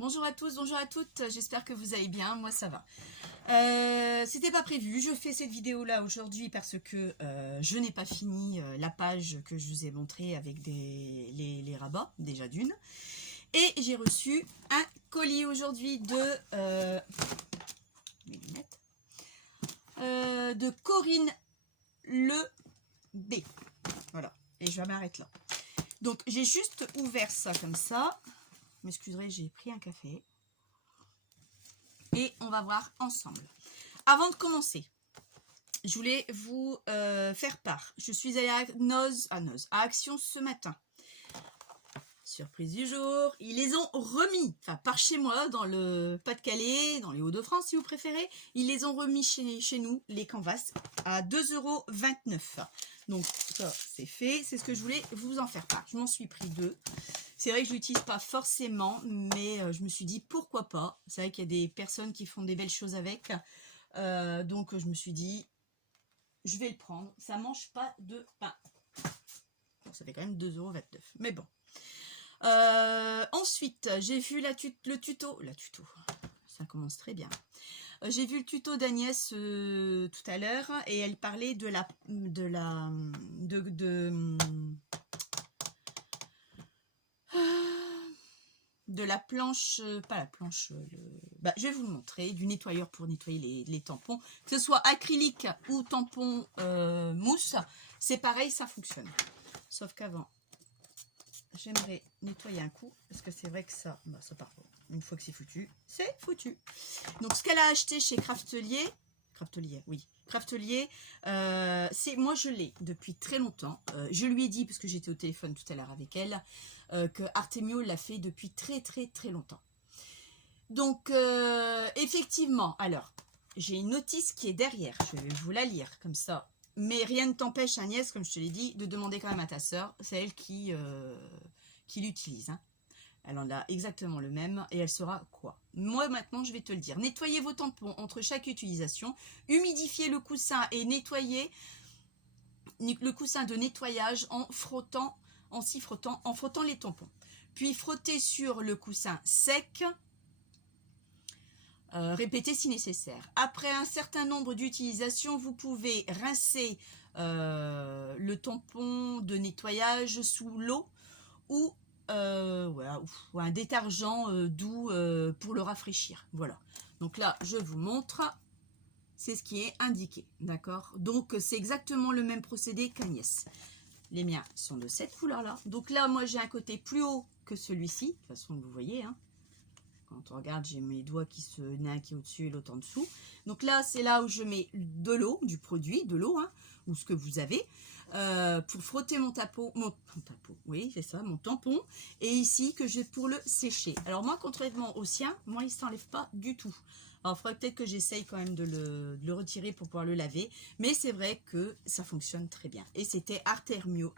Bonjour à tous, bonjour à toutes, j'espère que vous allez bien, moi ça va. C'était pas prévu, je fais cette vidéo là aujourd'hui parce que je n'ai pas fini la page que je vous ai montrée avec les rabats, déjà d'une. Et j'ai reçu un colis aujourd'hui de Corinne Le B. Voilà, et je m'arrête là. Donc j'ai juste ouvert ça comme ça. M'excuserez, j'ai pris un café. Et on va voir ensemble. Avant de commencer, je voulais vous faire part. Je suis allée à Action ce matin. Surprise du jour, ils les ont remis, enfin par chez moi, dans le Pas-de-Calais, dans les Hauts-de-France si vous préférez. Ils les ont remis chez nous, les canvas, à 2,29 €. Donc ça c'est fait, c'est ce que je voulais vous en faire part. Je m'en suis pris deux. C'est vrai que je l'utilise pas forcément, mais je me suis dit pourquoi pas. C'est vrai qu'il y a des personnes qui font des belles choses avec. Donc je me suis dit, je vais le prendre. Ça mange pas de pain. Bon, ça fait quand même 2,29 €. Mais bon. Ensuite, j'ai vu le tuto. Ça commence très bien. J'ai vu le tuto d'Agnès tout à l'heure et elle parlait de la planche, pas la planche, je vais vous le montrer, du nettoyeur pour nettoyer les tampons, que ce soit acrylique ou tampon mousse, c'est pareil, ça fonctionne. Sauf qu'avant, j'aimerais nettoyer un coup, parce que c'est vrai que ça part pas. Une fois que c'est foutu, c'est foutu. Donc ce qu'elle a acheté chez Craftelier, moi je l'ai depuis très longtemps. Je lui ai dit, parce que j'étais au téléphone tout à l'heure avec elle, que Artemio l'a fait depuis très longtemps. Donc effectivement, alors j'ai une notice qui est derrière, je vais vous la lire comme ça, mais rien ne t'empêche, Agnès, comme je te l'ai dit, de demander quand même à ta soeur, c'est elle qui l'utilise, hein. Elle en a exactement le même et elle saura quoi. Moi maintenant je vais te le dire. Nettoyez vos tampons entre chaque utilisation. Humidifiez le coussin et nettoyez le coussin de nettoyage en frottant les tampons. Puis frottez sur le coussin sec. Répétez si nécessaire. Après un certain nombre d'utilisations, vous pouvez rincer le tampon de nettoyage sous l'eau ou un détergent doux pour le rafraîchir. Voilà. Donc là, je vous montre. C'est ce qui est indiqué. D'accord. Donc, c'est exactement le même procédé qu'Agnès. Les miens sont de cette couleur-là. Donc là, moi, j'ai un côté plus haut que celui-ci. De toute façon, vous voyez, hein. Quand on regarde, j'ai mes doigts qui se... Il y en a un qui est au-dessus et l'autre en dessous. Donc là, c'est là où je mets de l'eau, du produit, de l'eau, hein, ou ce que vous avez, pour frotter mon tampon. Oui, c'est ça, mon tampon. Et ici, que j'ai pour le sécher. Alors moi, contrairement au sien, moi, il ne s'enlève pas du tout. Alors, il faudrait peut-être que j'essaye quand même de le retirer pour pouvoir le laver. Mais c'est vrai que ça fonctionne très bien. Et c'était Artemio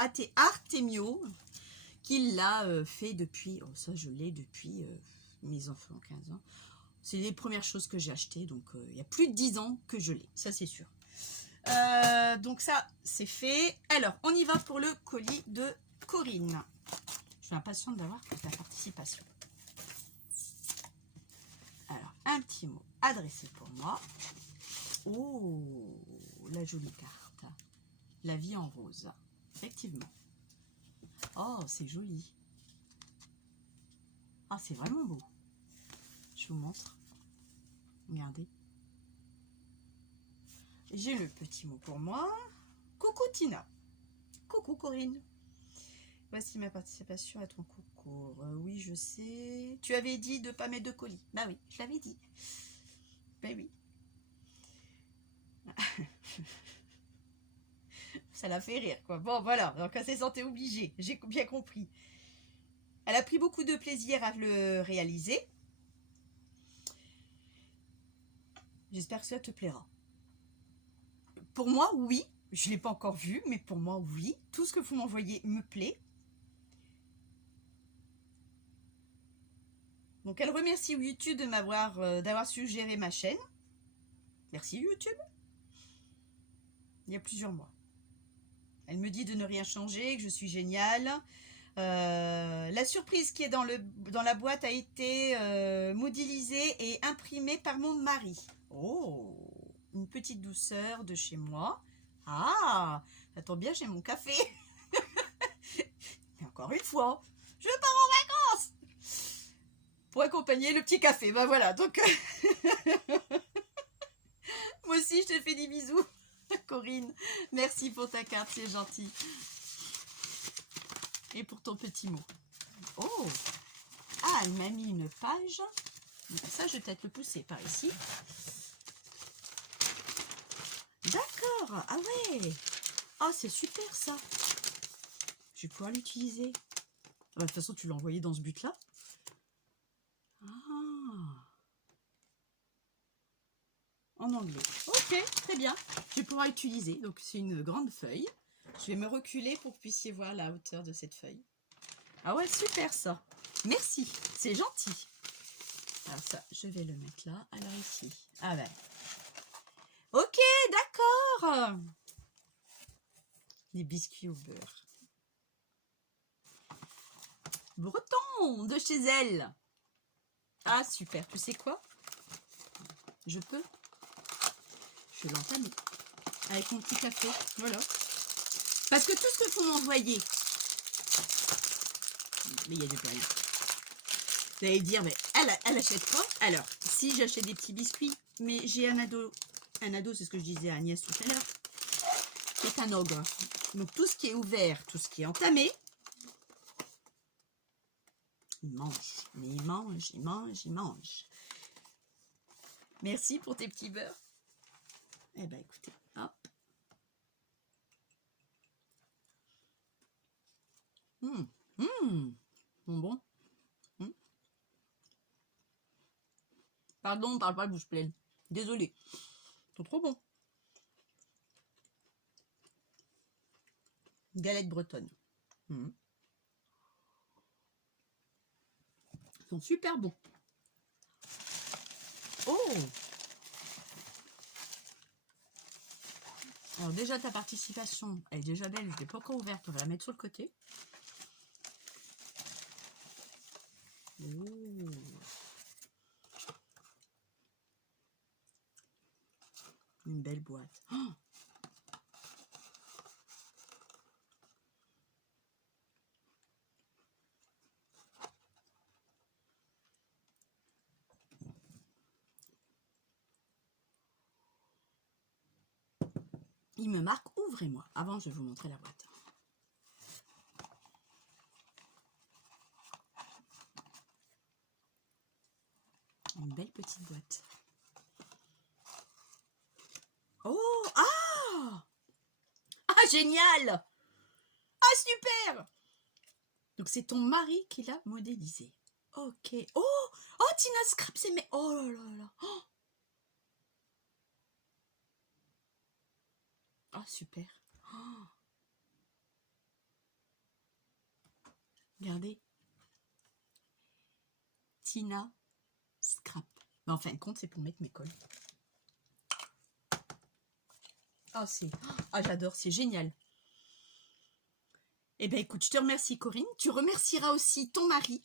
qui l'a fait depuis... Oh, ça, je l'ai depuis... mes enfants, 15 ans. C'est les premières choses que j'ai achetées, donc il y a plus de 10 ans que je l'ai, ça c'est sûr. Donc ça, c'est fait. Alors, on y va pour le colis de Corinne. Je suis impatiente d'avoir ta participation. Alors, un petit mot adressé pour moi. Oh, la jolie carte. La vie en rose, effectivement. Oh, c'est joli. Ah, c'est vraiment beau. Je vous montre. Regardez. J'ai le petit mot pour moi. Coucou Tina. Coucou Corinne. Voici ma participation à ton concours. Oui, je sais. Tu avais dit de ne pas mettre de colis. Bah oui, je l'avais dit. Ben oui. Ça l'a fait rire, quoi. Bon, voilà. Donc, elle s'est sentie obligée. J'ai bien compris. Elle a pris beaucoup de plaisir à le réaliser. J'espère que ça te plaira. Pour moi, oui. Je ne l'ai pas encore vu, mais pour moi, oui. Tout ce que vous m'envoyez me plaît. Donc, elle remercie YouTube de d'avoir suggéré ma chaîne. Merci YouTube. Il y a plusieurs mois. Elle me dit de ne rien changer, que je suis géniale. La surprise qui est dans la boîte a été modélisée et imprimée par mon mari. Oh, une petite douceur de chez moi. Ah, ça tombe bien, j'ai mon café. Et encore une fois, je pars en vacances pour accompagner le petit café. Ben voilà, donc moi aussi je te fais des bisous, Corinne. Merci pour ta carte, c'est gentil. Et pour ton petit mot. Oh, ah, elle m'a mis une page. Ça, je vais peut-être le pousser par ici. D'accord, ah ouais. Ah, c'est super ça. Je vais pouvoir l'utiliser. De toute façon, tu l'as envoyé dans ce but-là. Ah. En anglais. Ok, très bien. Je vais pouvoir utiliser. Donc, c'est une grande feuille. Je vais me reculer pour que vous puissiez voir la hauteur de cette feuille. Ah ouais, super ça. Merci, c'est gentil. Alors ça, je vais le mettre là. Alors ici. Ah ben. Ok, d'accord. Les biscuits au beurre. Breton de chez elle. Ah super, tu sais quoi? Je peux. Je vais l'entamer. Avec mon petit café. Voilà. Parce que tout ce qu'il faut m'envoyer. Mais il y a du rien. Vous allez dire, mais elle achète pas. Alors, si j'achète des petits biscuits, mais j'ai un ado, c'est ce que je disais à Agnès tout à l'heure, qui est un ogre. Donc tout ce qui est ouvert, tout ce qui est entamé, il mange. Mais il mange, il mange, il mange. Merci pour tes petits beurres. Eh ben écoutez, hop. Bon. Pardon, on parle pas de bouche pleine. Désolée. C'est trop bon. Galette bretonne. Ils sont super bons. Oh! Alors déjà ta participation, elle est déjà belle, je ne l'ai pas encore ouverte, on va la mettre sur le côté. Oh. Une belle boîte. Oh, il me marque ouvrez-moi. Avant, je vais vous montrer la boîte. Une belle petite boîte. Oh, ah! Ah, génial! Ah, super! Donc, c'est ton mari qui l'a modélisé. Ok. Oh! Oh, Tina Scrap, c'est... Mais... Oh là là là! Oh, oh super! Oh. Regardez. Tina Scrap. Mais en fin de compte, c'est pour mettre mes cols. Oh, c'est... Ah, j'adore, c'est génial. Eh bien, écoute, je te remercie, Corinne. Tu remercieras aussi ton mari.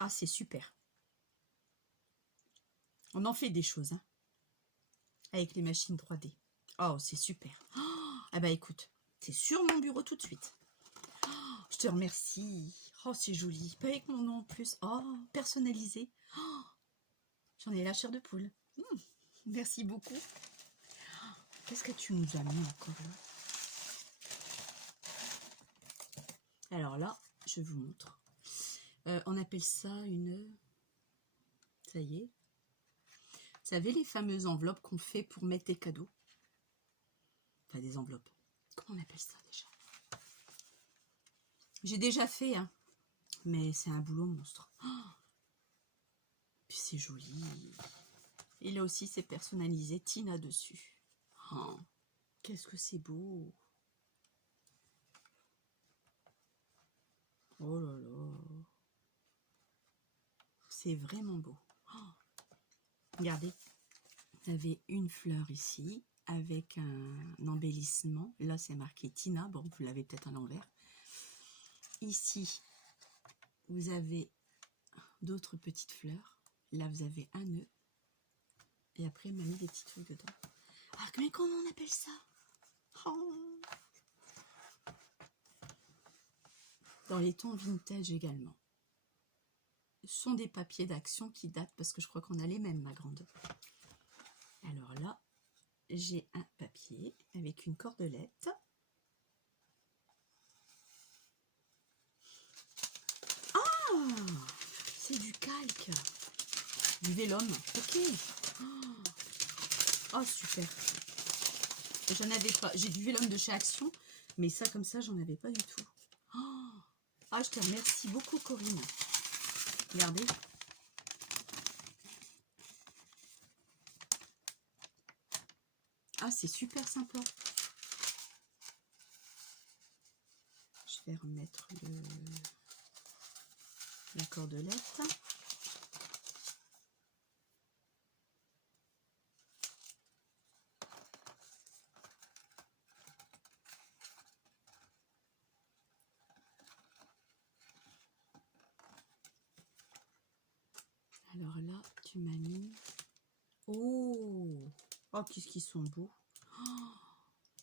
Ah, c'est super. On en fait des choses, hein, avec les machines 3D. Oh, c'est super. Oh, ah bah écoute, c'est sur mon bureau tout de suite. Oh, je te remercie. Oh, c'est joli. Pas avec mon nom en plus. Oh, personnalisé. Oh, j'en ai la chair de poule. Merci beaucoup. Oh, qu'est-ce que tu nous as mis encore là? Alors là, je vous montre. On appelle ça une... Ça y est. Vous savez les fameuses enveloppes qu'on fait pour mettre des cadeaux? Enfin, des enveloppes. Comment on appelle ça déjà? J'ai déjà fait, hein. Mais c'est un boulot monstre. Oh, puis c'est joli. Et là aussi, c'est personnalisé. Tina dessus. Oh, qu'est-ce que c'est beau. Oh là là. C'est vraiment beau. Oh, regardez. Vous avez une fleur ici avec un embellissement. Là, c'est marqué Tina. Bon, vous l'avez peut-être à l'envers. ici, vous avez d'autres petites fleurs. Là, vous avez un nœud. Et après, il m'a mis des petits trucs dedans. Ah, mais comment on appelle ça? Oh. Dans les tons vintage également. Ce sont des papiers d'action qui datent, parce que je crois qu'on a les mêmes, ma grande. Alors là, j'ai un papier avec une cordelette. Ah, c'est du calque. Du vélum. Ok. Oh, super. J'en avais pas. J'ai du vélum de chez Action, mais ça, comme ça, j'en avais pas du tout. Oh. Ah, je te remercie beaucoup, Corinne. Regardez. Ah, c'est super sympa. Je vais remettre la cordelette. Alors là, tu m'as mis... Oh, oh, qu'est-ce qu'ils sont beaux. Oh.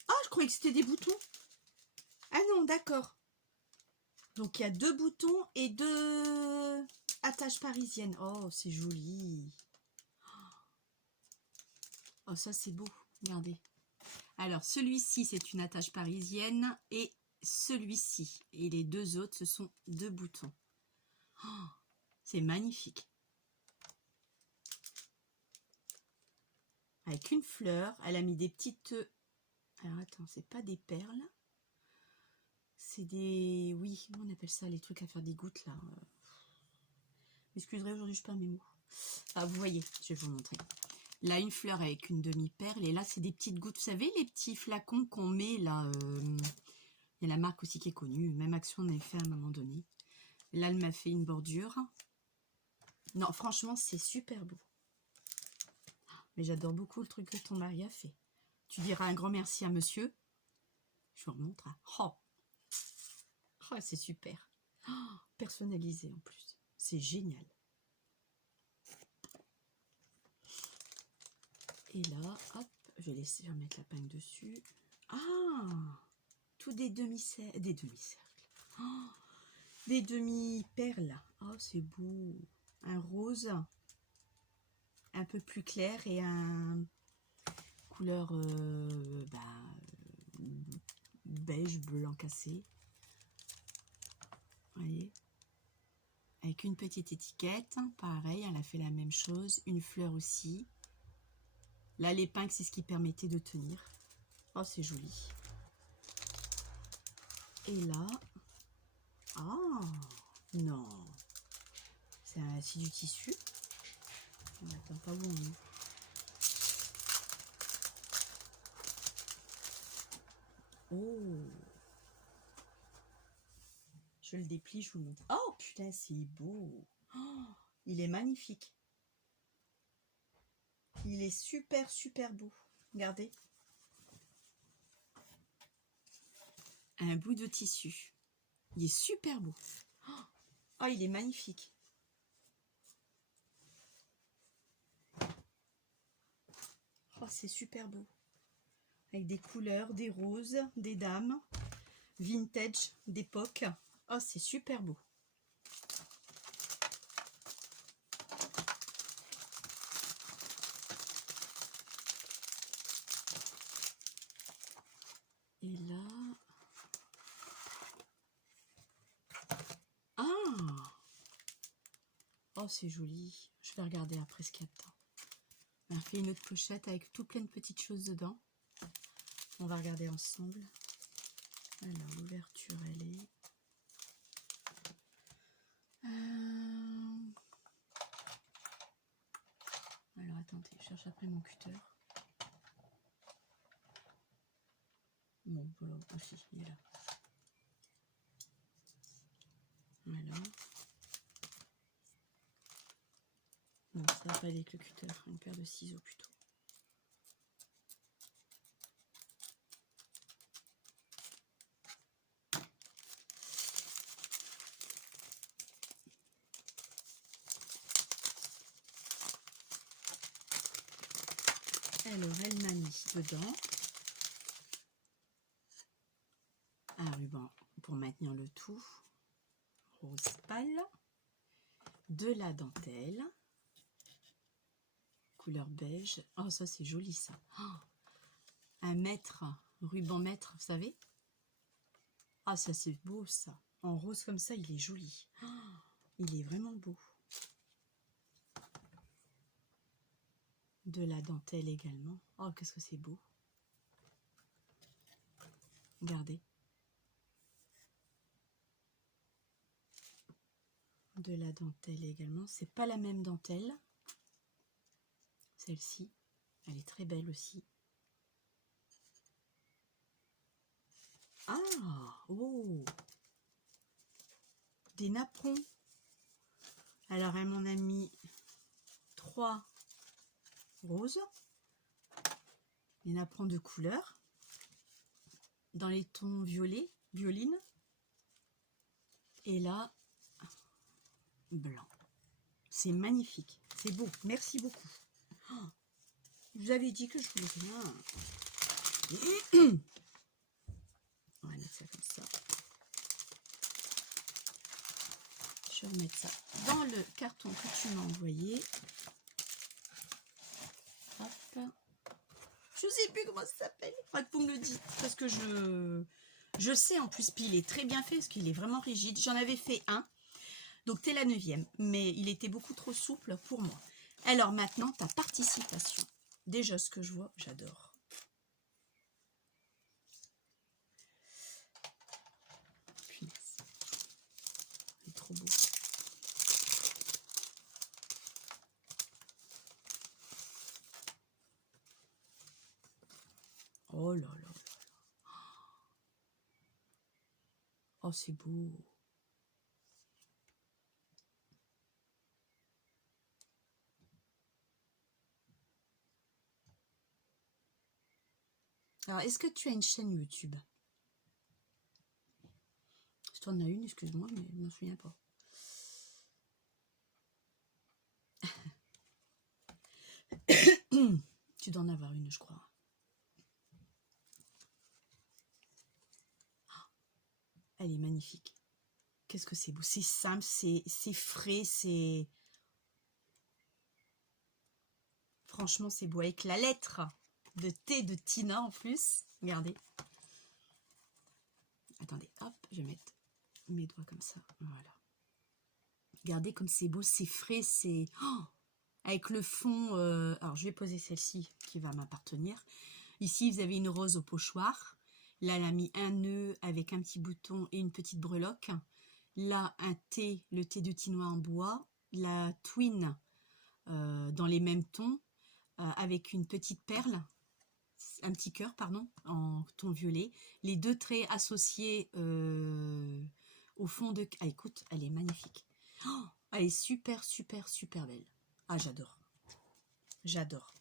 Ah, je croyais que c'était des boutons. Ah non, d'accord. Donc, il y a 2 boutons et 2 attaches parisiennes. Oh, c'est joli. Oh, ça, c'est beau. Regardez. Alors, celui-ci, c'est une attache parisienne et celui-ci. Et les 2 autres, ce sont 2 boutons. Oh, c'est magnifique. Avec une fleur. Elle a mis des petites... Alors, attends, c'est pas des perles. C'est des... Oui, comment on appelle ça, les trucs à faire des gouttes, là. M'excuserez, aujourd'hui, je perds mes mots. Ah, vous voyez, je vais vous montrer. Là, une fleur avec une demi-perle. Et là, c'est des petites gouttes. Vous savez, les petits flacons qu'on met, là... Il y a la marque aussi qui est connue. Même Action, on avait fait à un moment donné. Là, elle m'a fait une bordure. Non, franchement, c'est super beau. Mais j'adore beaucoup le truc que ton mari a fait. Tu diras un grand merci à monsieur. Je vous remontre. Oh, oh c'est super. Oh, personnalisé en plus. C'est génial. Et là, hop, je vais laisser remettre la pince dessus. Ah, tout des demi-cercles. Des demi-cercles. Oh, des demi-perles. Oh, c'est beau. Un rose un peu plus clair et un couleur beige blanc cassé. Vous voyez, avec une petite étiquette, pareil, elle a fait la même chose, une fleur aussi. Là, l'épingle, c'est ce qui permettait de tenir. Oh, c'est joli. Et là, ah, non, c'est du tissu. On n'attend pas où on est. Oh, je le déplie, je vous montre. Oh, putain, c'est beau. Oh, il est magnifique. Il est super, super beau. Regardez. Un bout de tissu. Il est super beau. Oh, il est magnifique. Oh, c'est super beau. Avec des couleurs, des roses, des dames, vintage, d'époque. Oh, c'est super beau. Et là... Ah! Oh, c'est joli. Je vais regarder après ce qu'il y a dedans. On a fait une autre pochette avec tout plein de petites choses dedans. On va regarder ensemble. Alors, l'ouverture, elle est... Alors, attendez, je cherche après mon cutter. Bon, voilà, aussi, il est là. Voilà. Non, ça va pas aller avec le cutter, une paire de ciseaux plutôt. Alors, elle m'a mis dedans un ruban pour maintenir le tout, rose pâle, de la dentelle, couleur beige. Oh, ça c'est joli ça. Oh, un mètre, ruban mètre, vous savez. Ah, ça c'est beau ça. En rose comme ça, il est joli. Oh, il est vraiment beau. De la dentelle également. Oh, qu'est-ce que c'est beau. Regardez. De la dentelle également. C'est pas la même dentelle. Celle-ci. Elle est très belle aussi. Ah, oh, des napperons. Alors, elle m'en a mis 3 roses. Des napperons de couleur. Dans les tons violets, violine. Et là, blanc. C'est magnifique. C'est beau. Merci beaucoup. Oh, je vous avais dit que je voulais rien. On va mettre ça comme ça. Je vais remettre ça dans le carton que tu m'as envoyé. Hop. Je sais plus comment ça s'appelle. Pas que vous me le dites. Parce que je sais en plus. Puis il est très bien fait parce qu'il est vraiment rigide. J'en avais fait un. Donc t'es la 9e. Mais il était beaucoup trop souple pour moi. Alors maintenant, ta participation. Déjà ce que je vois, j'adore. Punaise. Il est trop beau. Oh là là là là. Oh, c'est beau. Alors, est-ce que tu as une chaîne YouTube? Si tu en as une, excuse-moi, mais je ne m'en souviens pas. Tu dois en avoir une, je crois. Elle est magnifique. Qu'est-ce que c'est beau. C'est simple, c'est frais, c'est... Franchement, c'est beau. Avec la lettre de T de Tina en plus. Regardez. Attendez, hop, je vais mettre mes doigts comme ça. Voilà. Regardez comme c'est beau, c'est frais, c'est... Oh, avec le fond... Alors, je vais poser celle-ci qui va m'appartenir. Ici, vous avez une rose au pochoir. Là, elle a mis un nœud avec un petit bouton et une petite breloque. Là, un T, le T de Tinois en bois. La twin dans les mêmes tons avec une petite perle, un petit cœur, pardon, en ton violet. Les 2 traits associés au fond de... Ah, écoute, elle est magnifique. Oh, elle est super, super, super belle. Ah, j'adore. J'adore.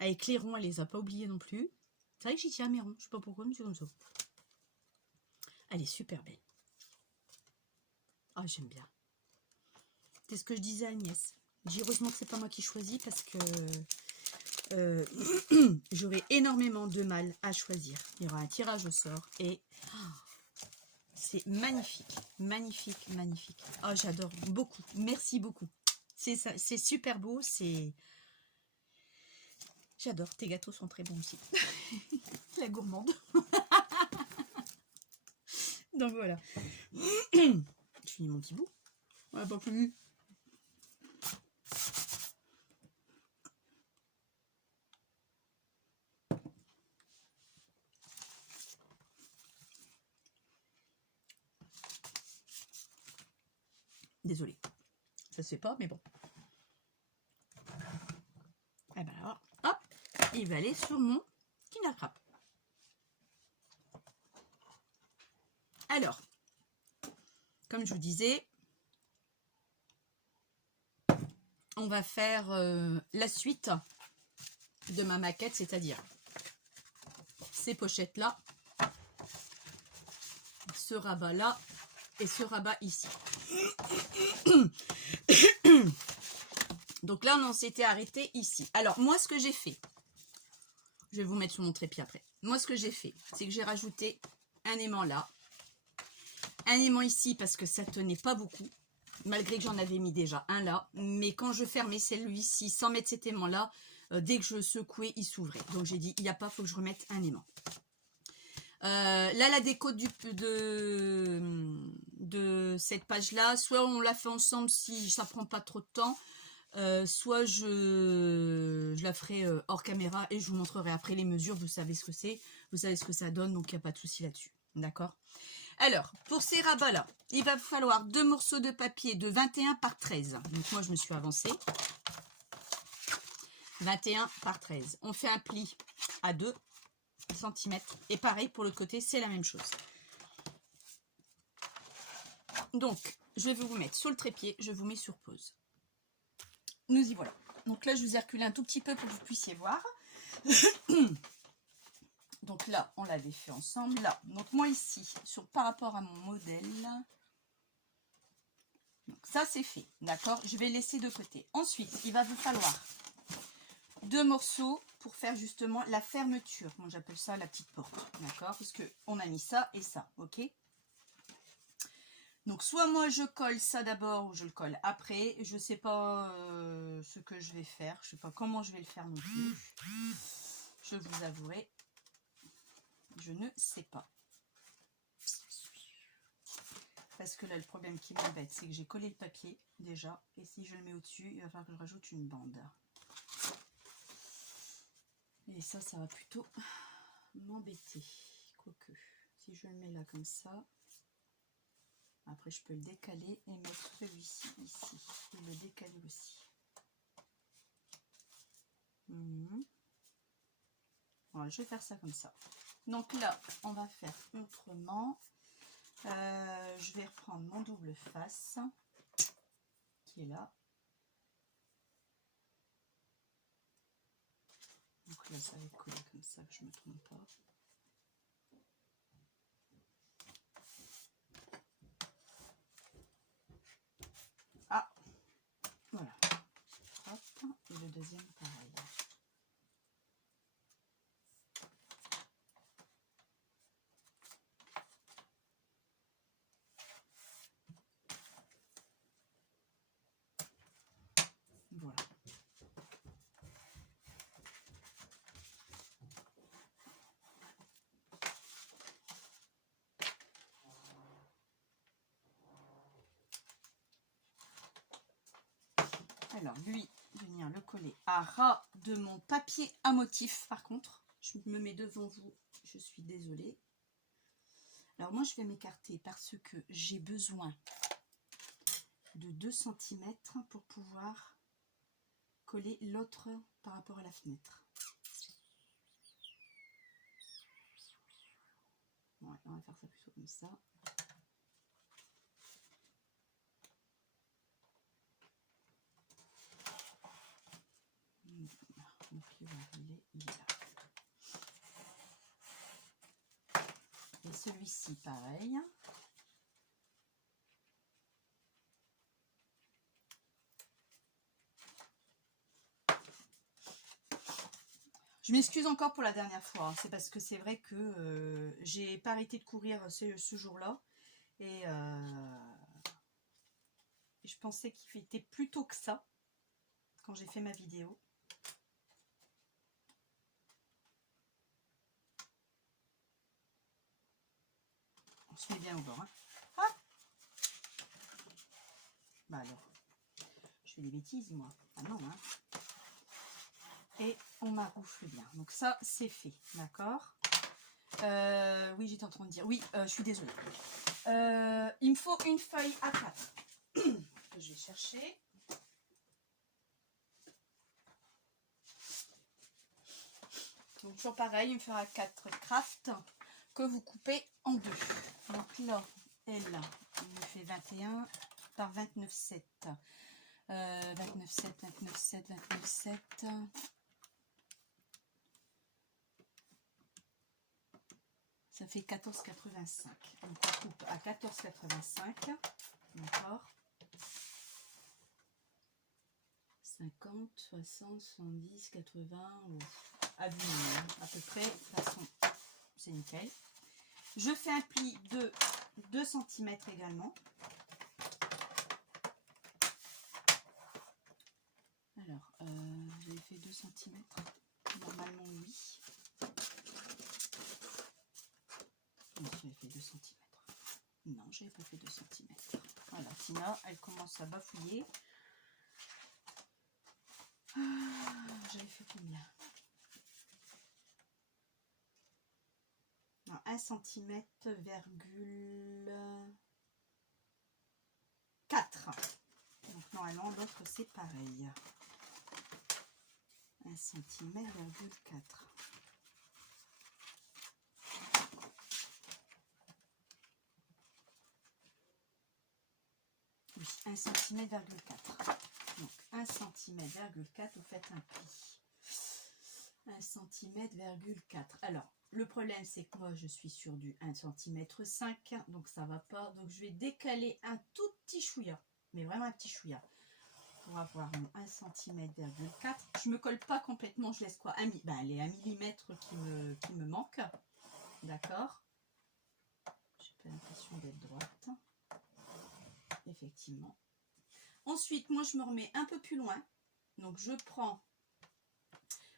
Avec les ronds, elle les a pas oubliés non plus. C'est vrai que j'y tiens à mes ronds. Je sais pas pourquoi, mais c'est comme ça. Elle est super belle. Ah, j'aime bien. C'est ce que je disais à Agnès. J'ai heureusement que c'est pas moi qui choisis parce que j'aurais énormément de mal à choisir. Il y aura un tirage au sort et c'est magnifique, magnifique, magnifique. Oh, j'adore beaucoup. Merci beaucoup. C'est super beau. C'est... J'adore. Tes gâteaux sont très bons aussi. La gourmande. Donc voilà. Je finis mon petit bout. On n'a pas plus. Désolée. Ça se fait pas, mais bon. Et ben alors, hop, il va aller sur mon Tina Crap. Alors, comme je vous disais, on va faire la suite de ma maquette, c'est-à-dire ces pochettes-là, ce rabat-là et ce rabat ici. Donc là, on s'était arrêté ici. Alors, moi, ce que j'ai fait, je vais vous mettre sur mon trépied après. Moi, ce que j'ai fait, c'est que j'ai rajouté un aimant là. Un aimant ici parce que ça tenait pas beaucoup. Malgré que j'en avais mis déjà un là. Mais quand je fermais celui-ci sans mettre cet aimant là, dès que je secouais, il s'ouvrait. Donc j'ai dit, il n'y a pas, il faut que je remette un aimant. Là, la déco de cette page-là, soit on la fait ensemble si ça prend pas trop de temps, soit je la ferai hors caméra et je vous montrerai après les mesures. Vous savez ce que c'est, vous savez ce que ça donne, donc il n'y a pas de souci là-dessus. D'accord? Alors, pour ces rabats-là, il va falloir 2 morceaux de papier de 21 par 13. Donc moi, je me suis avancée. 21 par 13. On fait un pli à 2 cm. Et pareil, pour l'autre côté, c'est la même chose. Donc, je vais vous mettre sur le trépied. Je vous mets sur pause. Nous y voilà. Donc là, je vous ai reculé un tout petit peu pour que vous puissiez voir. Donc là, on l'avait fait ensemble. Là, donc moi ici, par rapport à mon modèle, donc ça c'est fait, d'accord? Je vais laisser de côté. Ensuite, il va vous falloir 2 morceaux pour faire justement la fermeture. Moi, j'appelle ça la petite porte, d'accord? Parce que on a mis ça et ça, ok? Donc, soit moi je colle ça d'abord ou je le colle après. Je ne sais pas ce que je vais faire. Je ne sais pas comment je vais le faire non plus. Je vous avouerai. Je ne sais pas. Parce que là, le problème qui m'embête, c'est que j'ai collé le papier déjà. Et si je le mets au-dessus, il va falloir que je rajoute une bande. Et ça va plutôt m'embêter. Quoique, si je le mets là comme ça, après je peux le décaler et mettre celui-ci ici. Et le décaler aussi. Voilà, je vais faire ça comme ça. Donc là, on va faire autrement. Je vais reprendre mon double face qui est là. Donc là, ça va être collé comme ça, que je ne me trompe pas. Ah, voilà. Hop, et le deuxième pareil. Voilà. Alors lui, je vais venir le coller à ras de mon papier à motif. Par contre, je me mets devant vous, je suis désolée. Alors moi, je vais m'écarter parce que j'ai besoin de 2 cm pour pouvoir coller l'autre par rapport à la fenêtre. Ouais, on va faire ça plutôt comme ça. Mon plioir, il est là. Et celui-ci, pareil. Je m'excuse encore pour la dernière fois. C'est parce que c'est vrai que j'ai pas arrêté de courir ce jour-là. Et je pensais qu'il était plus tôt que ça quand j'ai fait ma vidéo. On se met bien au bord. Hein. Ah, bah alors, je fais des bêtises moi. Ah non, hein. Et on maroufle bien. Donc ça, c'est fait. D'accord. Oui, j'étais en train de dire. Oui, je suis désolée. Il me faut une feuille A4. Je vais chercher. Donc toujours pareil, une feuille A4 craft que vous coupez en deux. Donc là, elle me fait 21 par 29,7. 29,7, 29,7, 29,7. Ça fait 14,85. Donc on coupe à 14,85. D'accord. 50, 50, 60, 70, 80, à vue, à peu près. De toute façon, c'est nickel. Je fais un pli de 2 cm également. Alors, j'ai fait 2 cm. Normalement, oui. J'avais fait 2 cm. Non, j'avais pas fait 2 cm. Voilà, Tina, elle commence à bafouiller. J'avais fait combien? Non, 1 cm, virgule 4. Donc normalement l'autre c'est pareil. 1 cm, virgule 4. Oui, 1 cm, virgule 4. Donc 1 cm, virgule 4, vous faites un pli. 1 cm, virgule 4. Alors, le problème, c'est que moi, je suis sur du 1 cm 5, donc ça va pas. Donc, je vais décaler un tout petit chouïa, mais vraiment un petit chouïa, pour avoir mon 1 cm, virgule 4. Je me colle pas complètement, je laisse quoi, les 1 mm qui me manque. D'accord. J'ai pas l'impression d'être droite. Effectivement. Ensuite, moi, je me remets un peu plus loin. Donc, je prends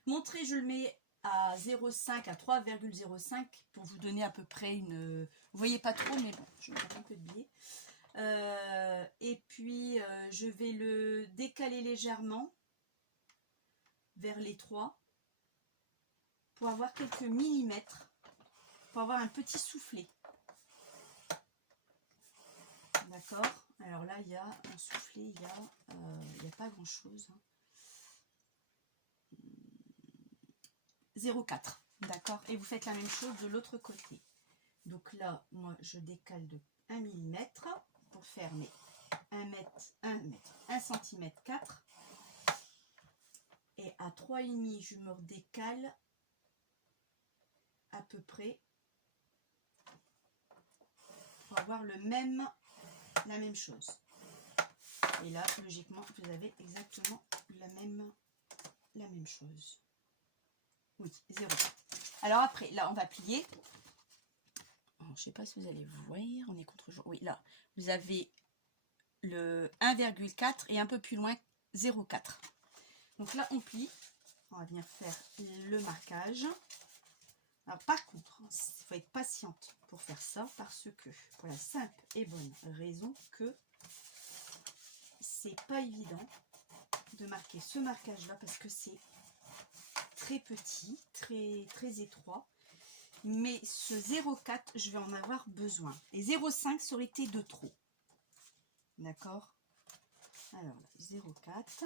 mon trait, je le mets à 0,5 à 3,05 pour vous donner à peu près une... Vous voyez pas trop, mais bon, je vais mettre un peu de biais. Et puis, je vais le décaler légèrement vers les 3 pour avoir quelques millimètres, pour avoir un petit soufflet. D'accord. Alors là, il y a un soufflet, il y a pas grand-chose. 0,4. D'accord. Et vous faites la même chose de l'autre côté. Donc là, moi, je décale de 1 mm pour faire mes 1 cm 4. Et à 3,5, je me redécale à peu près pour avoir la même chose. Et là, logiquement, vous avez exactement la même chose. Oui, 0. Alors après, là, on va plier. Alors, je ne sais pas si vous allez voir, on est contre-jour. Oui, là, vous avez le 1,4 et un peu plus loin, 0,4. Donc là, on plie. On va venir faire le marquage. Alors, par contre, il faut être patiente pour faire ça parce que, pour la simple et bonne raison que c'est pas évident de marquer ce marquage-là parce que c'est très petit, très étroit. Mais ce 0,4, je vais en avoir besoin. Et 0,5, ça aurait été de trop. D'accord? Alors là, 0,4.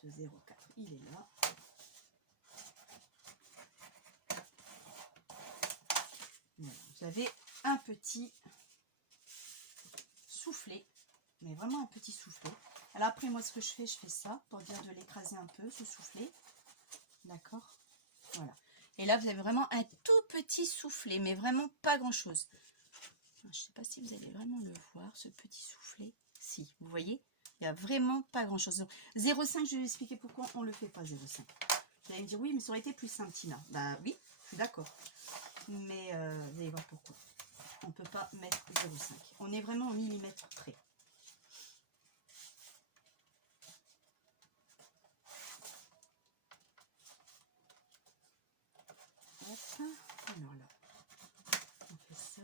Ce 0,4, il est là. Voilà, vous avez un petit soufflet, mais vraiment un petit soufflet. Alors après, moi, ce que je fais ça pour dire de l'écraser un peu, ce soufflet. D'accord? Voilà. Et là, vous avez vraiment un tout petit soufflet, mais vraiment pas grand-chose. Je ne sais pas si vous allez vraiment le voir, ce petit soufflet. Si, vous voyez, il n'y a vraiment pas grand-chose. 0,5, je vais vous expliquer pourquoi on ne le fait pas 0,5. Vous allez me dire, oui, mais ça aurait été plus simple, Tina. Bah oui, je suis d'accord. Mais vous allez voir pourquoi. On ne peut pas mettre 0,5. On est vraiment au millimètre près. Hop. Alors là, on fait ça,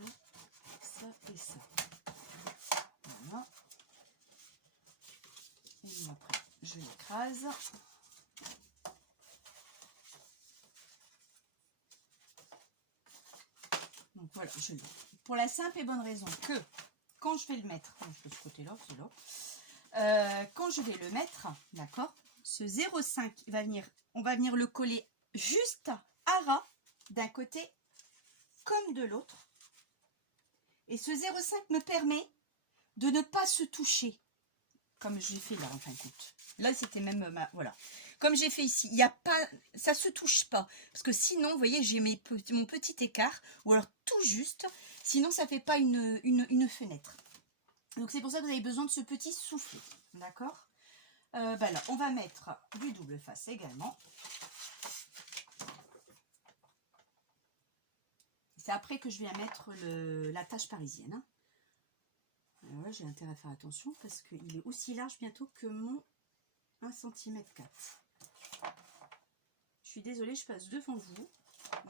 ça et ça. Voilà. Et après, je l'écrase. Donc voilà, je l'ai. Pour la simple et bonne raison que quand je vais le mettre, je fais ce côté-là, c'est là. Quand je vais le mettre, d'accord, ce 0,5 va venir, on va venir le coller juste à ras d'un côté comme de l'autre. Et ce 0,5 me permet de ne pas se toucher, comme j'ai fait là en fin de compte. Là, c'était même voilà. comme j'ai fait ici, il y a pas, ça se touche pas. Parce que sinon, vous voyez, j'ai mon petit écart, ou alors tout juste. Sinon, ça fait pas une fenêtre. Donc, c'est pour ça que vous avez besoin de ce petit soufflet. D'accord? Bah là, on va mettre du double face également. C'est après que je vais mettre la tache parisienne. Hein. Ouais, j'ai intérêt à faire attention parce qu'il est aussi large bientôt que mon 1,4 cm. Je suis désolée, je passe devant vous,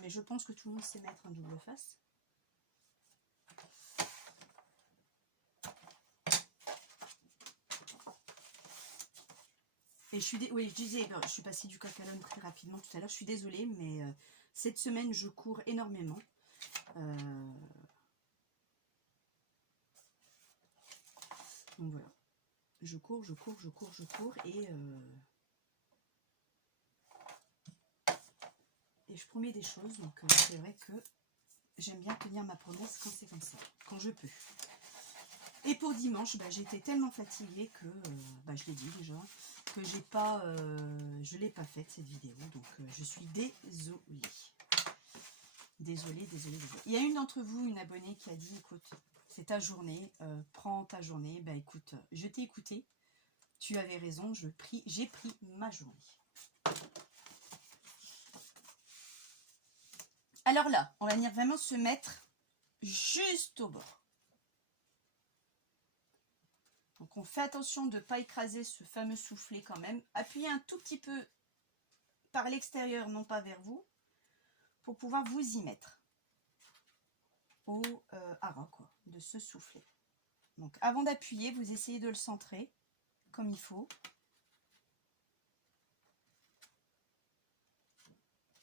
mais je pense que tout le monde sait mettre un double face. Et oui, je disais, je suis passée du coq à l'âne très rapidement tout à l'heure. Je suis désolée, mais cette semaine, je cours énormément. Donc voilà. Je cours et je promets des choses. Donc c'est vrai que j'aime bien tenir ma promesse quand c'est comme ça, quand je peux. Et pour dimanche, bah, j'étais tellement fatiguée que, je l'ai dit déjà, que je ne l'ai pas faite cette vidéo. Donc je suis désolée. Désolée. Il y a une d'entre vous, une abonnée, qui a dit, écoute, c'est ta journée, prends ta journée. Bah écoute, je t'ai écouté, tu avais raison, j'ai pris ma journée. Alors là, on va venir vraiment se mettre juste au bord. Donc on fait attention de ne pas écraser ce fameux soufflet quand même. Appuyez un tout petit peu par l'extérieur, non pas vers vous, pour pouvoir vous y mettre au haras de ce soufflet. Donc avant d'appuyer, vous essayez de le centrer comme il faut.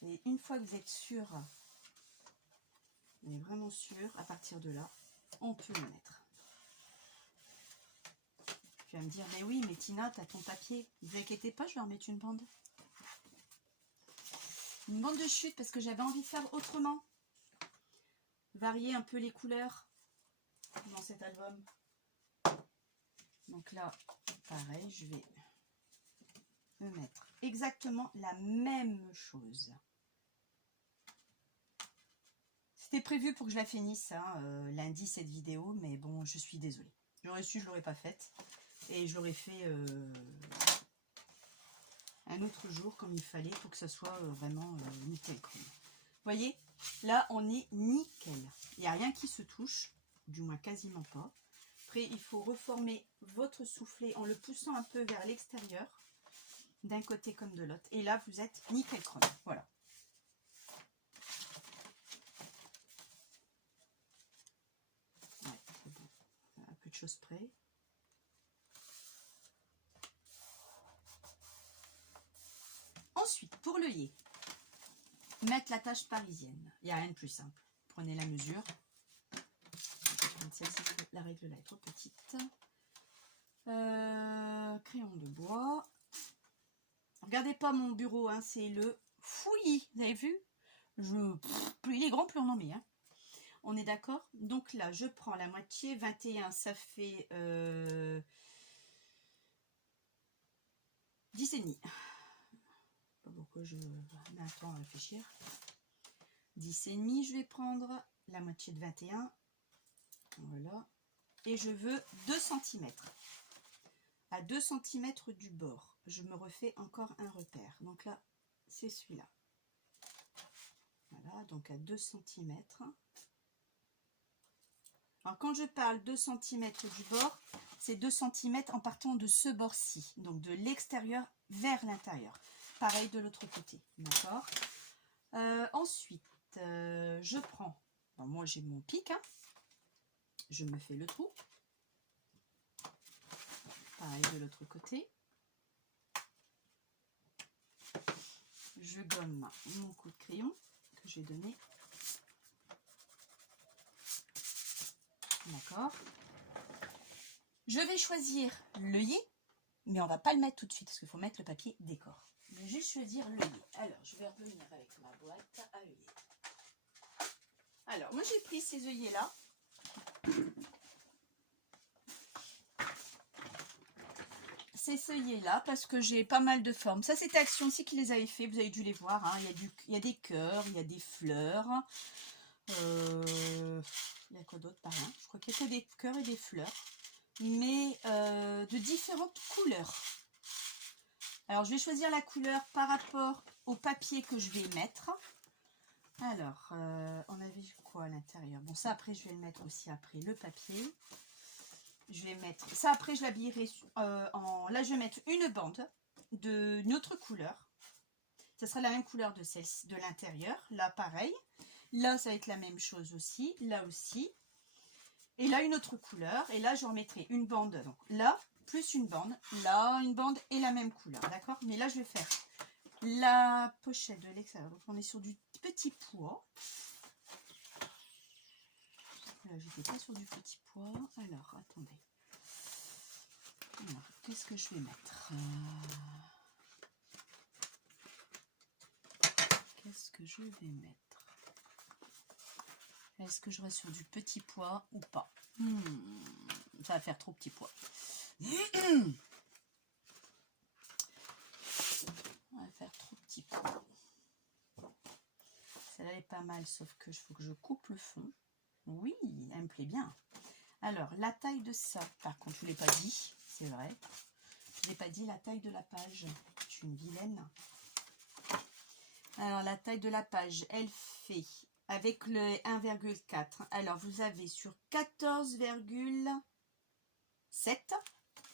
Et une fois que vous êtes sûr, vous êtes vraiment sûr, à partir de là, on peut le mettre. Tu vas me dire, mais oui, mais Tina, tu as ton papier. Ne vous inquiétez pas, je vais remettre une bande. Une bande de chute parce que j'avais envie de faire autrement. Varier un peu les couleurs dans cet album. Donc là, pareil, je vais me mettre exactement la même chose. C'était prévu pour que je la finisse lundi cette vidéo, mais bon, je suis désolée. J'aurais su, je ne l'aurais pas faite. Et je l'aurais fait un autre jour comme il fallait pour que ça soit vraiment nickel chrome. Vous voyez, là on est nickel. Il n'y a rien qui se touche, du moins quasiment pas. Après, il faut reformer votre soufflet en le poussant un peu vers l'extérieur, d'un côté comme de l'autre. Et là, vous êtes nickel chrome. Voilà. Ouais, c'est bon. Un peu de choses près. Ensuite, pour l'œillet, mettre la tache parisienne. Il n'y a rien de plus simple. Prenez la mesure. Celle-ci, la règle là est trop petite. Crayon de bois. Regardez pas mon bureau, hein, c'est le fouillis. Vous avez vu? Plus il est grand, plus on en met. Hein. On est d'accord? Donc là, je prends la moitié. 21, ça fait 10,5. Pas pourquoi je mets un temps à réfléchir. 10,5, je vais prendre la moitié de 21. Voilà. Et je veux 2 cm. À 2 cm du bord, je me refais encore un repère. Donc là, c'est celui-là. Voilà, donc à 2 cm. Alors quand je parle 2 cm du bord, c'est 2 cm en partant de ce bord-ci. Donc de l'extérieur vers l'intérieur. Pareil de l'autre côté. D'accord. Ensuite, je prends, bon, moi j'ai mon pic, hein. Je me fais le trou. Pareil de l'autre côté. Je gomme mon coup de crayon que j'ai donné. D'accord. Je vais choisir l'œillet, mais on va pas le mettre tout de suite parce qu'il faut mettre le papier décor. Je vais juste choisir l'œillet. Alors, je vais revenir avec ma boîte à œillets. Alors, moi j'ai pris ces œillets-là. ces feuillets-là parce que j'ai pas mal de formes. Ça, c'était Action aussi qui les avait fait. Vous avez dû les voir. Hein. Il y a des cœurs, il y a des fleurs. Il y a quoi d'autre par là? Je crois qu'il y a que des cœurs et des fleurs. Mais de différentes couleurs. Alors, je vais choisir la couleur par rapport au papier que je vais mettre. Alors, on avait quoi à l'intérieur? Bon, ça, après, je vais le mettre aussi après le papier. Je vais mettre... Ça, après, je l'habillerai en... Là, je vais mettre une bande d'une autre couleur. Ça sera la même couleur de celle-ci, de l'intérieur. Là, pareil. Là, ça va être la même chose aussi. Là aussi. Et là, une autre couleur. Et là, je remettrai une bande. Donc, là, plus une bande. Là, une bande et la même couleur. D'accord? Mais là, je vais faire la pochette de l'extérieur. Donc, on est sur du petit pois. Là, je n'étais pas sur du petit pois. Alors, attendez. Alors, qu'est-ce que je vais mettre? Qu'est-ce que je vais mettre? Est-ce que je reste sur du petit pois ou pas? Ça va faire trop petit pois. On va faire trop petit pois. Celle-là est pas mal, sauf que il faut que je coupe le fond. Oui, elle me plaît bien. Alors, la taille de ça, par contre, je ne vous l'ai pas dit, c'est vrai. Je ne vous ai pas dit la taille de la page. Je suis une vilaine. Alors, la taille de la page, elle fait... Avec le 1,4. Alors, vous avez sur 14,7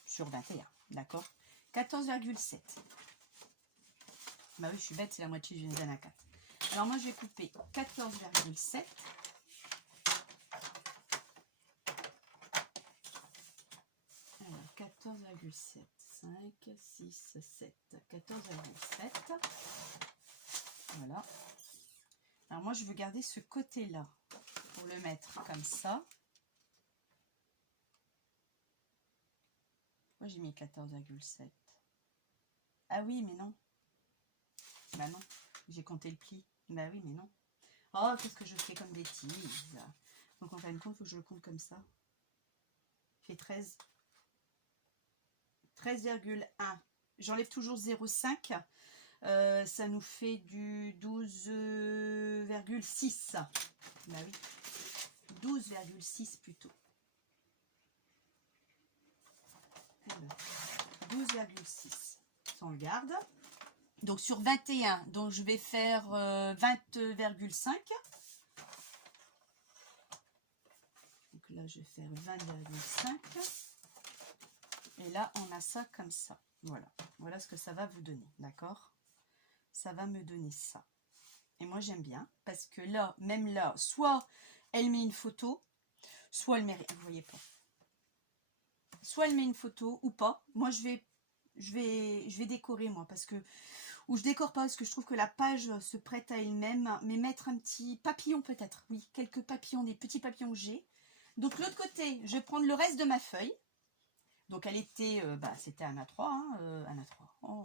sur 21. D'accord? 14,7. Bah oui, je suis bête, c'est la moitié d'une zone à 4. Alors, moi, je vais couper 14,7. Alors, 14,7. 5, 6, 7. 14,7. Voilà. Alors moi, je veux garder ce côté-là pour le mettre comme ça. Pourquoi j'ai mis 14,7? Ah oui, mais non. Bah non, j'ai compté le pli. Bah oui, mais non. Oh, qu'est-ce que je fais comme bêtise. Donc en fin de compte, il faut que je le compte comme ça. Il fait 13. 13,1. J'enlève toujours 0,5. Ça nous fait du 12,6. Bah oui, 12,6 plutôt. 12,6. On le garde. Donc sur 21, donc je vais faire 20,5. Donc là, je vais faire 20,5. Et là, on a ça comme ça. Voilà. Voilà ce que ça va vous donner. D'accord? Ça va me donner ça. Et moi, j'aime bien. Parce que là, même là, soit elle met une photo, soit elle met... Vous voyez pas. Soit elle met une photo ou pas. Moi, je vais décorer, moi. Parce que... Ou je décore pas, parce que je trouve que la page se prête à elle-même. Mais mettre un petit papillon, peut-être. Oui, quelques papillons, des petits papillons que j'ai. Donc, l'autre côté, je vais prendre le reste de ma feuille. Donc, elle était... c'était un A3. Hein, un A3. Oh...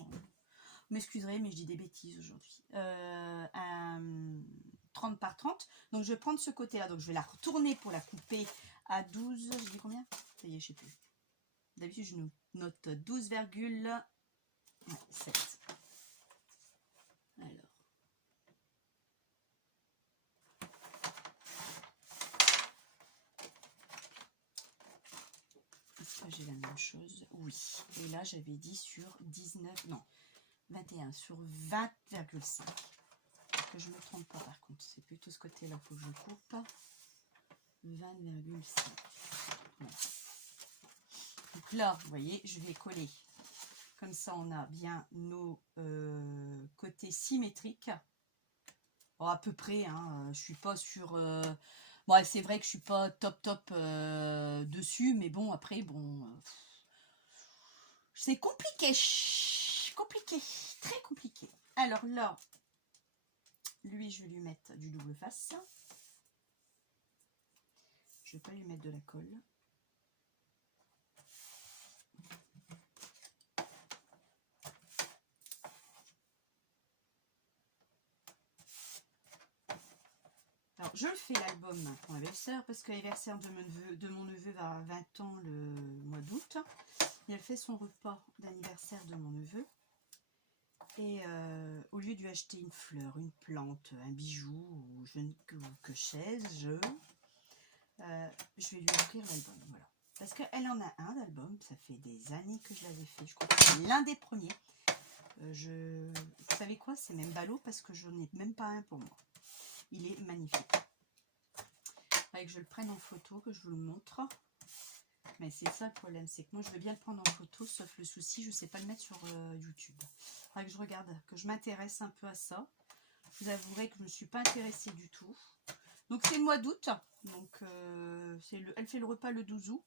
M'excuserez, mais je dis des bêtises aujourd'hui. Un 30 par 30. Donc, je vais prendre ce côté-là. Donc, je vais la retourner pour la couper à 12. Je dis combien? Ça y est, je sais plus. D'habitude, je note 12,7. Alors. Est-ce que j'ai la même chose? Oui. Et là, j'avais dit sur 19... Non. 21 sur 20,5. Que je ne me trompe pas par contre. C'est plutôt ce côté-là qu'il faut que je coupe. 20,5. Voilà. Donc là, vous voyez, je vais coller. Comme ça, on a bien nos côtés symétriques. Bon, à peu près, hein, je suis pas sur... Bon, c'est vrai que je suis pas top dessus, mais bon, après, bon... c'est compliqué. Compliqué, très compliqué. Alors là, lui, je vais lui mettre du double face. Je vais pas lui mettre de la colle. Alors, je le fais l'album pour l'anniversaire parce que l'anniversaire de mon neveu va à 20 ans le mois d'août. Et elle fait son repas d'anniversaire de mon neveu. Et au lieu de lui acheter une fleur, une plante, un bijou ou que sais-je, je vais lui offrir l'album. Voilà. Parce qu'elle en a un d'album, ça fait des années que je l'avais fait. Je crois que c'est l'un des premiers. Vous savez quoi, c'est même ballot parce que je n'en ai même pas un pour moi. Il est magnifique. Il faudrait que je le prenne en photo, que je vous le montre. Mais c'est ça le problème, c'est que moi je veux bien le prendre en photo, sauf le souci, je ne sais pas le mettre sur YouTube. Il faudrait que je regarde, que je m'intéresse un peu à ça. Je vous avouerai que je ne me suis pas intéressée du tout. Donc c'est le mois d'août, donc elle fait le repas le 12 août.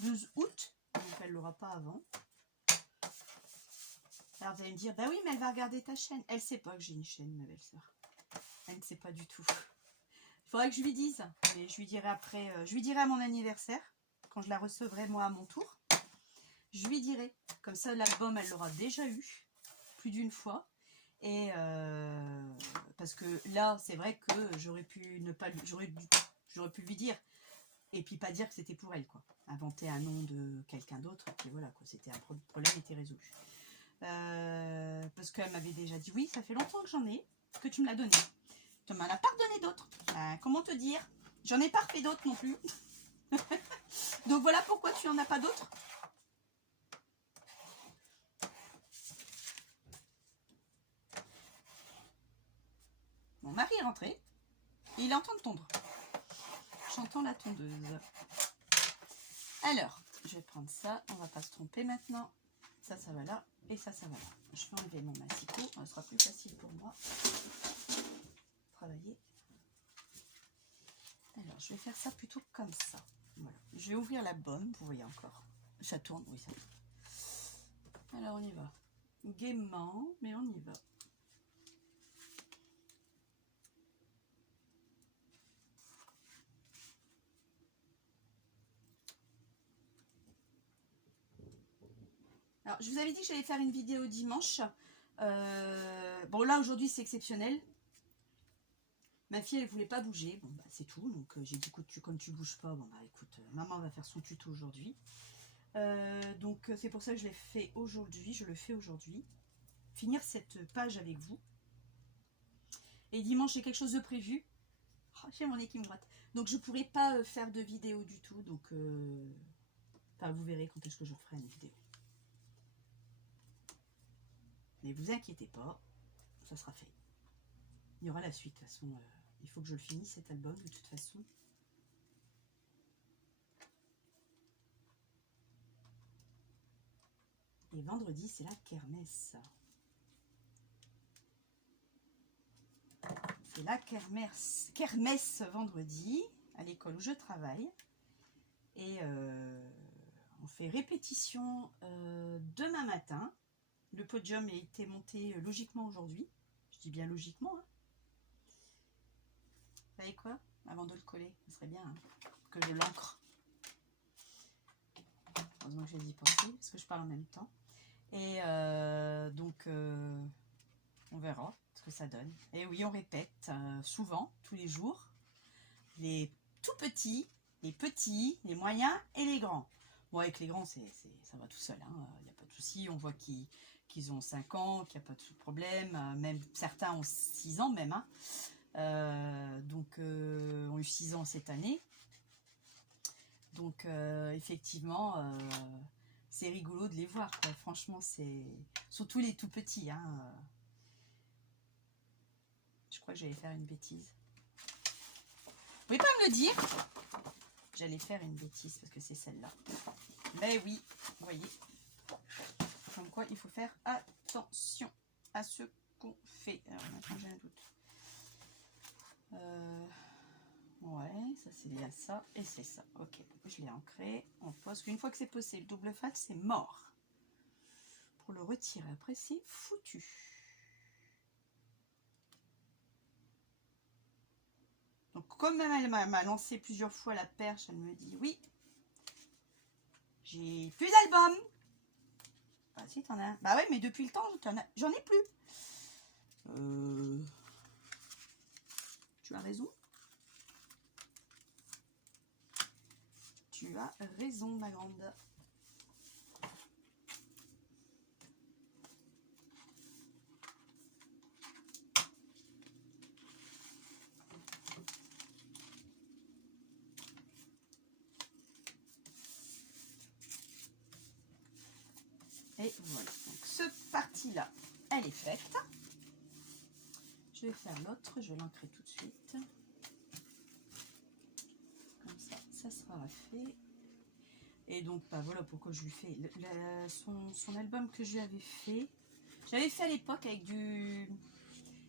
12 août, donc elle ne l'aura pas avant. Alors vous allez me dire, bah oui, mais elle va regarder ta chaîne. Elle ne sait pas que j'ai une chaîne, ma belle-sœur. Elle ne sait pas du tout. Il faudrait que je lui dise, mais je lui dirai après, je lui dirai à mon anniversaire, quand je la recevrai moi à mon tour. Je lui dirai, comme ça l'album elle l'aura déjà eu, plus d'une fois. Et parce que là, c'est vrai que j'aurais pu ne pas, j'aurais pu lui dire, et puis pas dire que c'était pour elle, quoi. Inventer un nom de quelqu'un d'autre, et puis voilà, quoi. C'était un problème était résolu. Parce qu'elle m'avait déjà dit, oui, ça fait longtemps que j'en ai, que tu me l'as donné. Tu m'en as pas redonné d'autres. Comment te dire? J'en ai pas refait d'autres non plus. Donc voilà pourquoi tu n'en as pas d'autres. Mon mari est rentré. Et il est en train de tondre. J'entends la tondeuse. Alors, je vais prendre ça. On va pas se tromper maintenant. Ça va là. Et ça va là. Je vais enlever mon massicot. Ça sera plus facile pour moi. Travailler. Alors, je vais faire ça plutôt comme ça. Voilà. Je vais ouvrir la bombe. Vous voyez encore. Ça tourne. Oui, ça tourne. Alors, on y va. Gaiement, mais on y va. Alors, je vous avais dit que j'allais faire une vidéo dimanche. Bon, là, aujourd'hui, c'est exceptionnel. Ma fille, elle voulait pas bouger. Bon, bah, c'est tout. Donc, j'ai dit, écoute, comme tu bouges pas, bon, bah, écoute, maman va faire son tuto aujourd'hui. Donc, c'est pour ça que je l'ai fait aujourd'hui. Je le fais aujourd'hui. Finir cette page avec vous. Et dimanche, j'ai quelque chose de prévu. Oh, j'ai mon nez qui me gratte. Donc, je pourrai pas faire de vidéo du tout. Donc, enfin, vous verrez quand est-ce que je referai une vidéo. Mais vous inquiétez pas, ça sera fait. Il y aura la suite, de toute façon. Il faut que je le finisse cet album, de toute façon. Et vendredi, c'est la kermesse. C'est la kermesse vendredi, à l'école où je travaille. Et on fait répétition demain matin. Le podium a été monté logiquement aujourd'hui. Je dis bien logiquement. Hein. Vous savez quoi? Avant de le coller, ce serait bien hein, que je l'encre. Heureusement que j'ai dit penser, parce que je parle en même temps. Et donc, on verra ce que ça donne. Et oui, on répète souvent, tous les jours. Les tout petits, les moyens et les grands. Bon, avec les grands, ça va tout seul. Il n'y a pas de souci. On voit qu'ils ont 5 ans, qu'il n'y a pas de problème. Même certains ont 6 ans même. Donc, ont eu 6 ans cette année. Donc, effectivement, c'est rigolo de les voir. Quoi. Franchement, c'est... Surtout les tout petits. Je crois que j'allais faire une bêtise. Vous pouvez pas me le dire? J'allais faire une bêtise parce que c'est celle-là. Mais oui, vous voyez. Comme quoi, il faut faire attention à ce qu'on fait. Alors, maintenant, j'ai un doute. Ouais, ça c'est bien ça. Et c'est ça. Ok, je l'ai ancré. On pose. Une fois que c'est posé, le double face, c'est mort. Pour le retirer, après, c'est foutu. Donc, comme elle m'a lancé plusieurs fois la perche, elle me dit oui. J'ai plus d'album. Bah si, t'en as un. Bah ouais, mais depuis le temps, j'en ai plus. Tu as raison. Tu as raison, ma grande. Et voilà, donc cette partie-là, elle est faite. Je vais faire l'autre, je vais l'ancrer tout de suite. Comme ça sera fait. Et donc, bah, voilà pourquoi je lui fais son album que je lui avais fait. J'avais fait à l'époque avec du...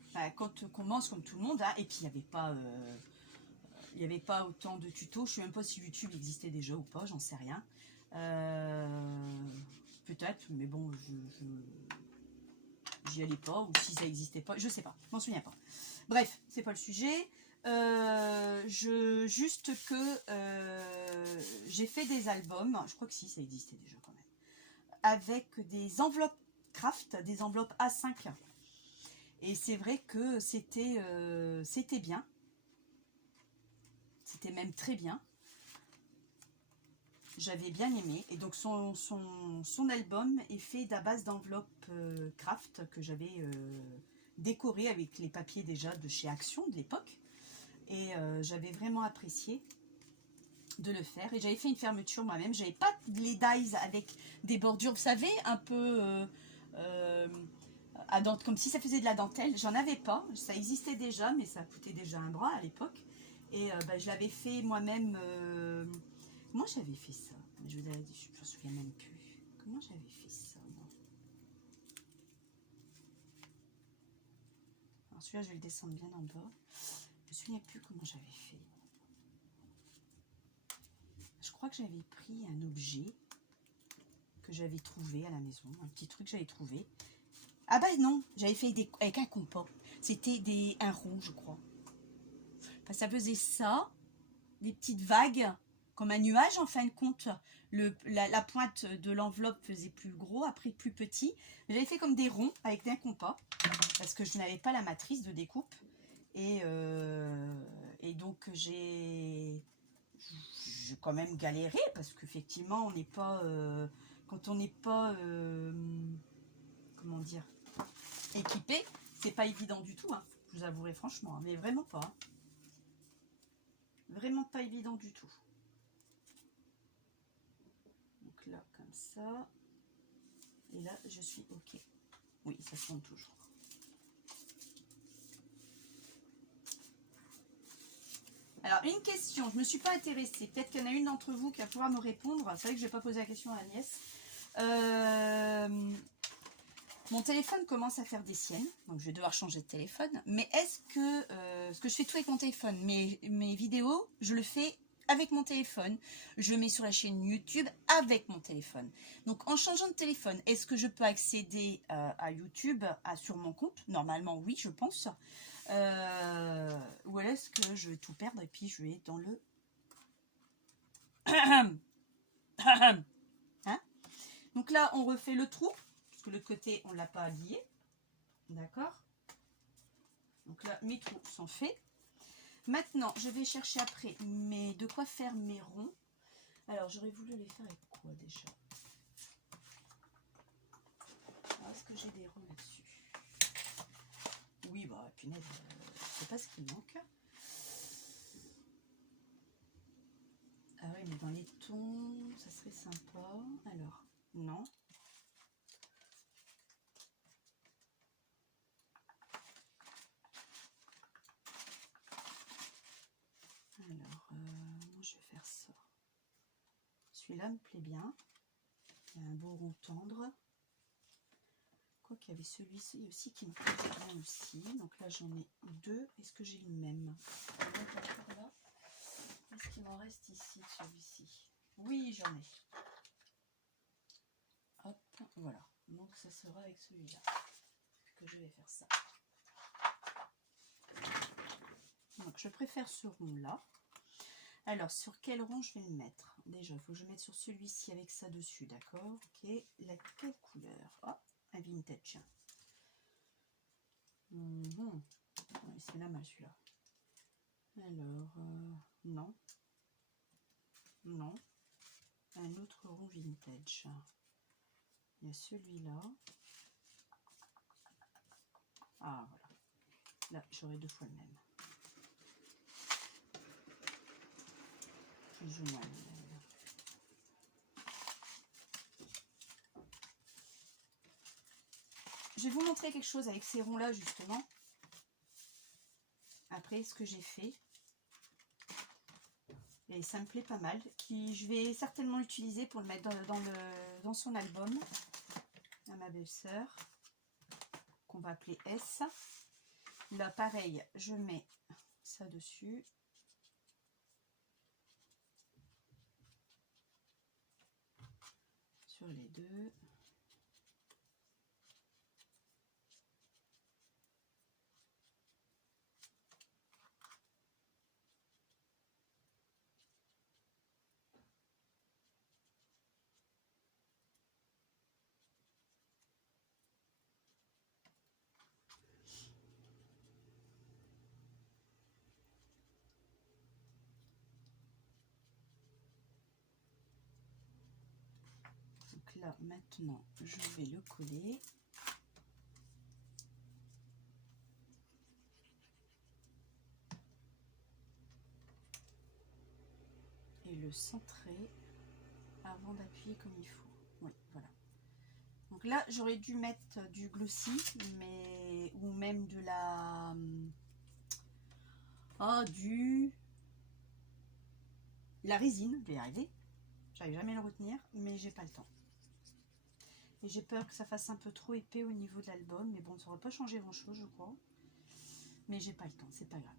Enfin, quand on commence comme tout le monde, hein, et puis il n'y avait pas autant de tutos. Je ne sais même pas si YouTube existait déjà ou pas, j'en sais rien. Peut-être, mais bon, j'y allais pas, ou si ça existait pas, je sais pas, je m'en souviens pas. Bref, c'est pas le sujet. Juste que j'ai fait des albums, je crois que si, ça existait déjà quand même, avec des enveloppes craft, des enveloppes A5. Et c'est vrai que c'était bien. C'était même très bien. J'avais bien aimé. Et donc son album est fait à base d'enveloppes craft que j'avais décoré avec les papiers déjà de chez Action de l'époque. Et j'avais vraiment apprécié de le faire. Et j'avais fait une fermeture moi-même. J'avais pas les dies avec des bordures, vous savez, un peu comme si ça faisait de la dentelle. J'en avais pas. Ça existait déjà, mais ça coûtait déjà un bras à l'époque. Et bah, je l'avais fait moi-même. Comment j'avais fait ça? Je me souviens même plus. Comment j'avais fait ça, moi? Alors celui-là, je vais le descendre bien en bas. Je me souviens plus comment j'avais fait. Je crois que j'avais pris un objet que j'avais trouvé à la maison, un petit truc que j'avais trouvé. Ah bah non, j'avais fait avec un compas. C'était un rond, je crois. Enfin, ça faisait ça, des petites vagues, comme un nuage en fin de compte. La pointe de l'enveloppe faisait plus gros, après plus petit. J'avais fait comme des ronds avec un compas, parce que je n'avais pas la matrice de découpe. Et donc j'ai quand même galéré, parce qu'effectivement on n'est pas... quand on n'est pas... comment dire, équipé, c'est pas évident du tout, hein, je vous avouerai franchement, hein, mais vraiment pas. Hein. Vraiment pas évident du tout. Donc là, comme ça. Et là, je suis OK. Oui, ça tourne toujours. Alors, une question, je ne me suis pas intéressée. Peut-être qu'il y en a une d'entre vous qui va pouvoir me répondre. C'est vrai que je n'ai pas posé la question à Agnès. Mon téléphone commence à faire des siennes, donc je vais devoir changer de téléphone. Mais est-ce que, parce que je fais tout avec mon téléphone, mes vidéos, je le fais avec mon téléphone. Je mets sur la chaîne YouTube avec mon téléphone. Donc en changeant de téléphone, est-ce que je peux accéder à YouTube sur mon compte? Normalement oui, je pense. Ou est-ce que je vais tout perdre et puis je vais dans le... hein? Donc là, on refait le trou. Le côté on l'a pas habillé, d'accord, donc là mes trous sont faits. Maintenant je vais chercher après de quoi faire mes ronds. Alors j'aurais voulu les faire avec quoi déjà? Est-ce que j'ai des ronds là-dessus? Oui, bah punaise, c'est pas ce qui manque. Ah oui, mais dans les tons ça serait sympa. Alors non. Alors, moi je vais faire ça. Celui-là me plaît bien. Il y a un beau rond tendre. Quoi qu'il y avait celui-ci aussi qui me plaît bien aussi. Donc là j'en ai deux. Est-ce que j'ai le même? Est-ce qu'il m'en reste ici de celui-ci? Oui, j'en ai. Hop, voilà. Donc ça sera avec celui-là que je vais faire ça. Donc je préfère ce rond-là. Alors, sur quel rond je vais le mettre? Déjà, il faut que je mette sur celui-ci avec ça dessus, d'accord? Ok, quelle couleur? Oh, un vintage. C'est là mal celui-là. Alors, non. Non. Un autre rond vintage. Il y a celui-là. Ah, voilà. Là, j'aurai deux fois le même. Plus ou moins le même. vais vous montrer quelque chose avec ces ronds là justement. Après ce que j'ai fait. Et ça me plaît pas mal. Je vais certainement l'utiliser pour le mettre dans son album. À ma belle-sœur. Qu'on va appeler S. Là pareil, je mets ça dessus. Sur les deux. Donc là maintenant je vais le coller. Et le centrer avant d'appuyer comme il faut. Oui, voilà. Donc là, j'aurais dû mettre du glossy, mais ou même de la la résine. Je vais y arriver. J'arrive jamais à le retenir, mais j'ai pas le temps. Et j'ai peur que ça fasse un peu trop épais au niveau de l'album, mais bon, ça n'aurait pas changé grand chose, je crois. Mais j'ai pas le temps, c'est pas grave.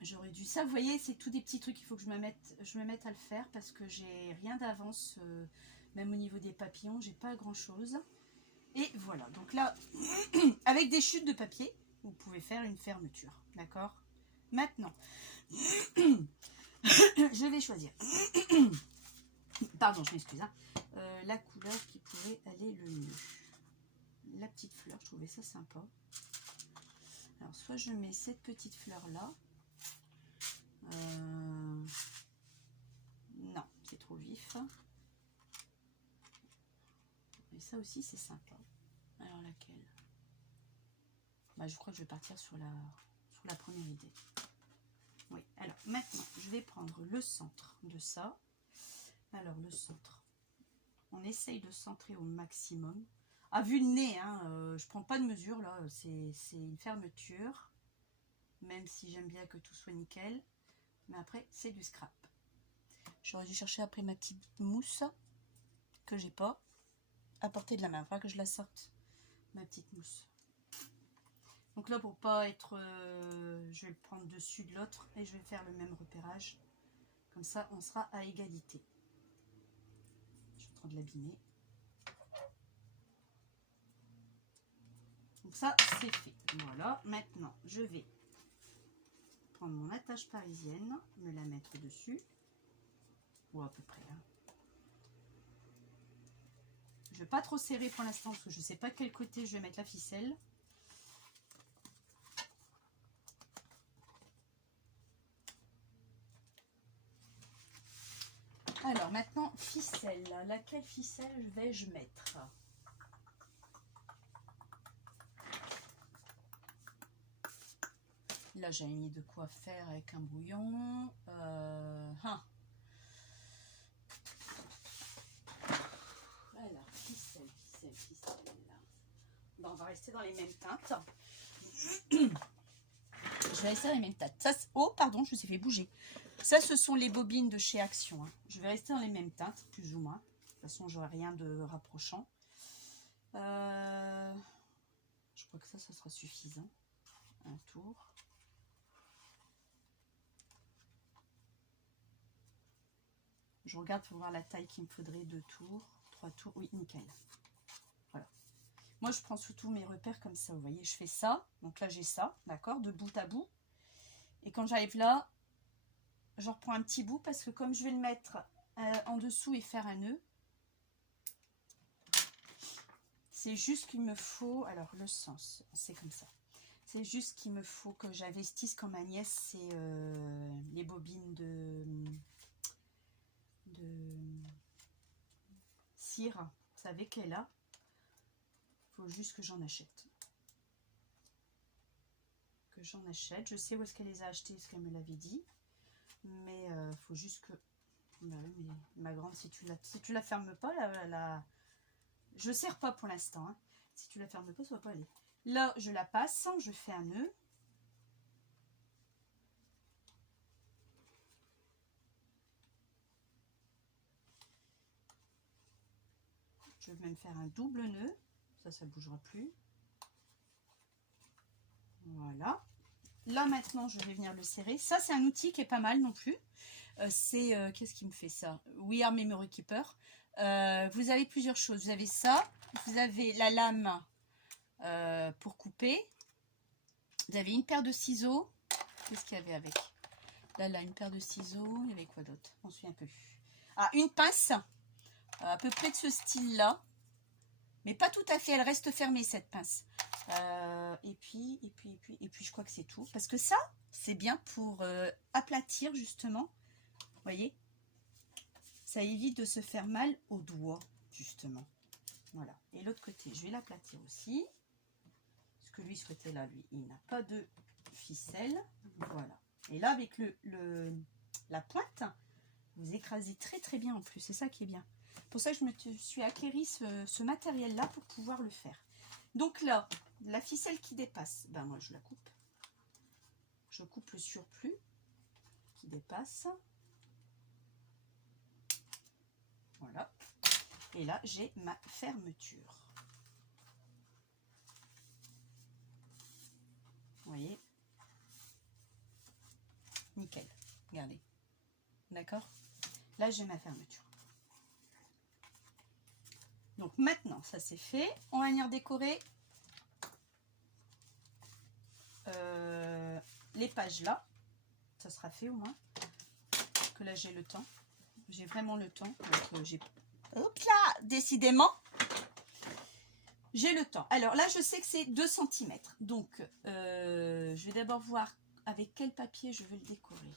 J'aurais dû ça, vous voyez, c'est tous des petits trucs qu'il faut que je me mette à le faire parce que j'ai rien d'avance, même au niveau des papillons, j'ai pas grand chose. Et voilà, donc là, avec des chutes de papier, vous pouvez faire une fermeture, d'accord? Maintenant, je vais choisir, pardon, je m'excuse, hein, la couleur qui pourrait aller le mieux. La petite fleur, je trouvais ça sympa. Alors, soit je mets cette petite fleur-là. Non, c'est trop vif. Et ça aussi, c'est sympa. Alors, laquelle? Bah, je crois que je vais partir sur la première idée. Oui, alors maintenant, je vais prendre le centre de ça. Alors, le centre. On essaye de centrer au maximum. À vue de nez, hein, je prends pas de mesure, là. C'est une fermeture. Même si j'aime bien que tout soit nickel. Mais après, c'est du scrap. J'aurais dû chercher après ma petite mousse que j'ai pas à portée de la main. Il faudra que je la sorte, ma petite mousse. Donc là, pour pas être... je vais le prendre dessus de l'autre et je vais faire le même repérage. Comme ça, on sera à égalité. Je suis en train de l'abîmer. Donc ça, c'est fait. Voilà. Maintenant, je vais prendre mon attache parisienne, me la mettre dessus. Ou à peu près. Hein. Je ne vais pas trop serrer pour l'instant parce que je ne sais pas quel côté je vais mettre la ficelle. Alors maintenant, ficelle. Laquelle ficelle vais-je mettre? Là, j'ai mis de quoi faire avec un bouillon. Alors, ficelle. Bon, on va rester dans les mêmes teintes. Je vais rester dans les mêmes teintes. Ça, oh, pardon, je me suis fait bouger. Ça, ce sont les bobines de chez Action. Hein. Je vais rester dans les mêmes teintes, plus ou moins. De toute façon, j'aurai rien de rapprochant. Je crois que ça sera suffisant. Un tour. Je regarde pour voir la taille qu'il me faudrait. 2 tours, 3 tours. Oui, nickel. Voilà. Moi, je prends surtout mes repères comme ça. Vous voyez, je fais ça. Donc là, j'ai ça, d'accord, de bout à bout. Et quand j'arrive là, je reprends un petit bout parce que comme je vais le mettre en dessous et faire un nœud, c'est juste qu'il me faut, alors le sens, c'est comme ça. C'est juste qu'il me faut que j'investisse comme ma nièce, c'est les bobines de cire. Vous savez qu'elle a. Il faut juste que j'en achète. Je sais où est-ce qu'elle les a achetées, parce qu'elle me l'avait dit. Mais il faut juste que... Bah oui, mais ma grande, si tu la fermes pas, je ne serre pas pour l'instant. Hein. Si tu la fermes pas, ça va pas aller. Là, je la passe, je fais un nœud. Je vais même faire un double nœud. Ça ne bougera plus. Voilà. Là, maintenant, je vais venir le serrer. Ça, c'est un outil qui est pas mal non plus. Qu'est-ce qui me fait ça? We Are Memory Keeper. Vous avez plusieurs choses. Vous avez ça. Vous avez la lame pour couper. Vous avez une paire de ciseaux. Qu'est-ce qu'il y avait avec? Là, une paire de ciseaux. Il y avait quoi d'autre? On se souvient un peu. Ah, une pince. À peu près de ce style-là. Mais pas tout à fait. Elle reste fermée, cette pince. Et puis, je crois que c'est tout. Parce que ça, c'est bien pour aplatir, justement. Vous voyez? Ça évite de se faire mal aux doigts, justement. Voilà. Et l'autre côté, je vais l'aplatir aussi. Parce que lui, ce côté-là, lui, il n'a pas de ficelle. Voilà. Et là, avec la pointe, vous écrasez très très bien en plus. C'est ça qui est bien. Pour ça, je me suis acquéri ce matériel-là pour pouvoir le faire. Donc là, la ficelle qui dépasse, ben moi, je la coupe. Je coupe le surplus qui dépasse. Voilà. Et là, j'ai ma fermeture. Vous voyez? Nickel. Regardez. D'accord? Là, j'ai ma fermeture. Donc maintenant, ça c'est fait. On va venir décorer les pages là. Ça sera fait au moins. Parce que là, j'ai le temps. J'ai vraiment le temps. Donc, hop là, décidément, j'ai le temps. Alors là, je sais que c'est 2 cm. Donc, je vais d'abord voir avec quel papier je vais le décorer.